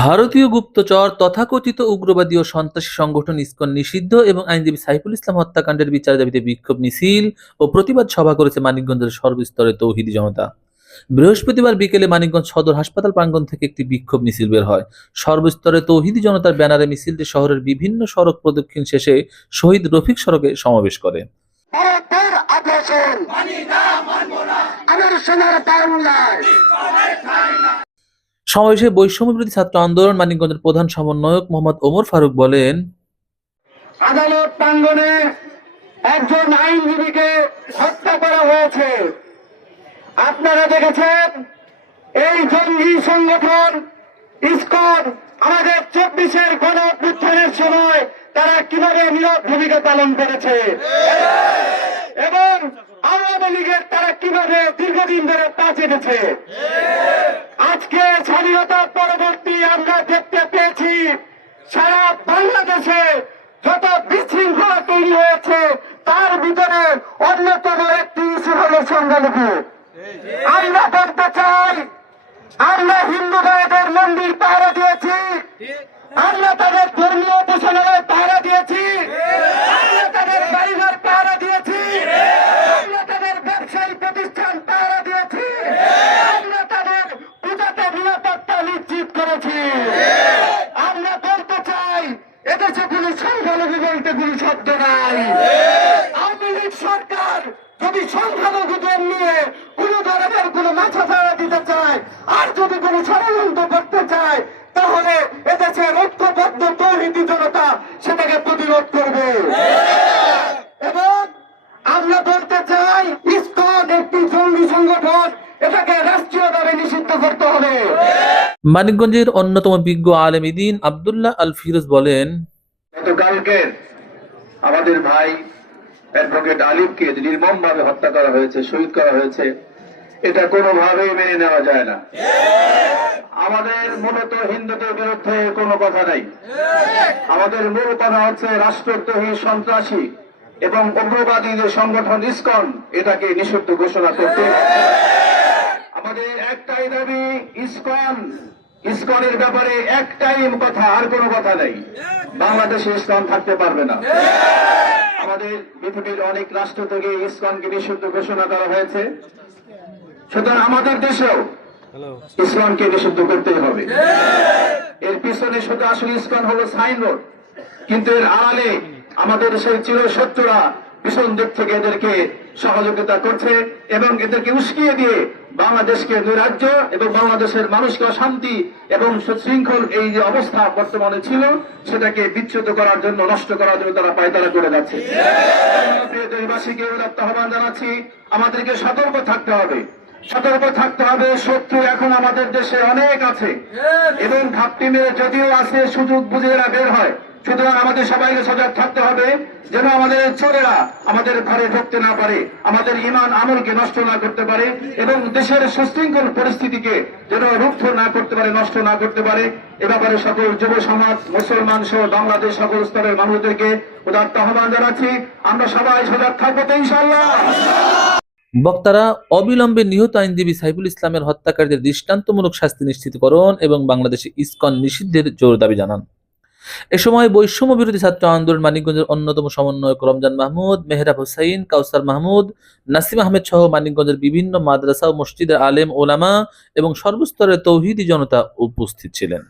ভারতীয় গুপ্তচর তথাকথিত উগ্রবাদী ও সন্ত্রাসী সংগঠন ইসকন নিষিদ্ধ এবং আইনজীবী সাইফুল ইসলাম হত্যাকাণ্ডের বিচার দাবিতে বিক্ষোভ মিছিল ও প্রতিবাদ সভা করেছে মানিকগঞ্জের সর্বস্তরে তৌহিদি জনতা। বৃহস্পতিবার বিকেলে মানিকগঞ্জ সদর হাসপাতাল প্রাঙ্গণ থেকে একটি বিক্ষোভ মিছিল বের হয়। সর্বস্তরে তৌহিদি জনতার ব্যানারে মিছিলটি শহরের বিভিন্ন সড়ক প্রদক্ষিণ শেষে শহীদ রফিক সড়কে সমাবেশ করে। ভারতের আগ্রাসন। আমার সোনার বাংলায় সমাবেশে বৈষম্য বিরোধী ছাত্র আন্দোলন মানিকগঞ্জের প্রধান সমন্বয়ক মোহাম্মদ ওমর ফারুক বলেন আদালত প্রাঙ্গনে একজন আইনজীবীকে হত্যা করা হয়েছে। আপনারা দেখেছেন এই জঙ্গি সংগঠন ইসকন আমাদের চব্বিশের গণ সময় তারা কীভাবে নীরব ভূমিকা পালন করেছে? এবং আওয়ামী লীগের তারা কীভাবে দীর্ঘদিন ধরে পা চেটেছে আজকে স্বাধীনতা পরবর্তী আমরা দেখতে পেয়েছি, সারা বাংলাদেশে যত বিশৃঙ্খলা তৈরি হয়েছে, তার ভিতরে অন্যতম একটি ইস্যু হল সংখ্যালঘু আমরা বলতে চাই, আমরা হিন্দু ভাইদের মন্দির পাহারা দিয়েছি। আমরা তাদের ধর্মীয় উপাসনালয় পাহারা দিয়েছি আমরা তাদের বাড়িঘর পাহারা দিয়েছি আমরা তাদের ব্যবসায়ী প্রতিষ্ঠান পাহারা দিয়েছি আমরা তাদের পূজাতে নিরাপত্তা নিশ্চিত করেছি আমরা বলতে চাই এদেশে কোনো সংখ্যালঘু বলতে কোনো শব্দ নাই। আওয়ামী লীগ সরকার যদি সংখ্যালঘুদের নিয়ে কোনো ধরনের কোনো মাথা ছাড়া দিতে চায়, আর যদি কোনো ষড়যন্ত্র করতে চায়, তাহলে এদেশের ঐক্যবদ্ধ তৌহিদি জনতা সেটাকে প্রতিরোধ করবে। এবং আমরা বলতে চাই, ইসকন একটি জঙ্গি সংগঠন, এটাকে রাষ্ট্রীয়ভাবে নিষিদ্ধ করতে হবে। মানিকগঞ্জের অন্যতম বিজ্ঞ আলেম ইদিন আবদুল্লাহ আল ফিরোজ বলেন গতকালকে আমাদের ভাই অ্যাডভোকেট আলিফকে নির্মম ভাবে হত্যা করা হয়েছে, শহীদ করা হয়েছে, এটা কোনোভাবেই মেনে নেওয়া যায় না। আমাদের মূলত হিন্দুদের বিরুদ্ধে কোনো কথা নাই। আমাদের মূল কথা হচ্ছে রাষ্ট্রদ্রোহী সন্ত্রাসী এবং উগ্রবাদী যে সংগঠন ইসকন, এটাকে নিষিদ্ধ ঘোষণা করতে। আমাদের একটাই দাবি, ইসকন ইসকনের ব্যাপারে একটাই কথা আর কোনো কথা নেই। বাংলাদেশে ইসকন থাকতে পারবে না। আমাদের পৃথিবীর অনেক রাষ্ট্র থেকে ইসকনকে নিষিদ্ধ ঘোষণা করা হয়েছে। সুতরাং আমাদের দেশেও ইসলামকে নিষিদ্ধ করতেই হবে। এর পিছনে শুধু আসলে ইসকন হলো সাইন সাইনবোর্ড কিন্তু এর আড়ালে আমাদের সেই চির পিছন দিক থেকে এদেরকে সহযোগিতা করছে এবং এদেরকে উস্কিয়ে দিয়ে বাংলাদেশকে নৈরাজ্য এবং বাংলাদেশের মানুষকে অশান্তি এবং সুশৃঙ্খল এই যে অবস্থা বর্তমানে ছিল সেটাকে বিচ্যুত করার জন্য নষ্ট করার জন্য তারা পায়তারা করে যাচ্ছে। দেশবাসীকে উদাত্ত আহ্বান জানাচ্ছি আমাদেরকে সতর্ক থাকতে হবে। সতর্ক থাকতে হবে শত্রু এখন আমাদের দেশে অনেক আছে। এবং ঘাপটি মেরে যদিও আছে সুযোগ বুঝে এরা বের হয়। সুতরাং আমাদের সবাইকে সজাগ থাকতে হবে যেন আমাদের চোরেরা আমাদের ঘরে ঢুকতে না পারে, আমাদের ইমান আমলকে নষ্ট না করতে পারে এবং দেশের সুশৃঙ্খল পরিস্থিতিকে যেন রুদ্ধ না করতে পারে, নষ্ট না করতে পারে। এ ব্যাপারে সকল যুব সমাজ, মুসলমান সহ বাংলাদেশ সকল স্তরের মানুষদেরকে উদাত্ত আহ্বান জানাচ্ছি। আমরা সবাই সজাগ থাকব তো ইনশাল্লাহ বক্তারা, অবিলম্বে নিহত আইনজীবী সাইফুল ইসলামের হত্যাকারীদের দৃষ্টান্তমূলক শাস্তি নিশ্চিতকরণ এবং বাংলাদেশে ইসকন নিষিদ্ধের জোর দাবি জানান। এ সময় বৈষম্য বিরোধী ছাত্র আন্দোলন মানিকগঞ্জের অন্যতম সমন্বয়ক রমজান মাহমুদ, মেহরাব হোসাইন, কাউসার মাহমুদ, নাসিম আহমেদ সহ মানিকগঞ্জের বিভিন্ন মাদ্রাসা ও মসজিদের আলেম, ওলামা এবং সর্বস্তরের তৌহিদি জনতা উপস্থিত ছিলেন।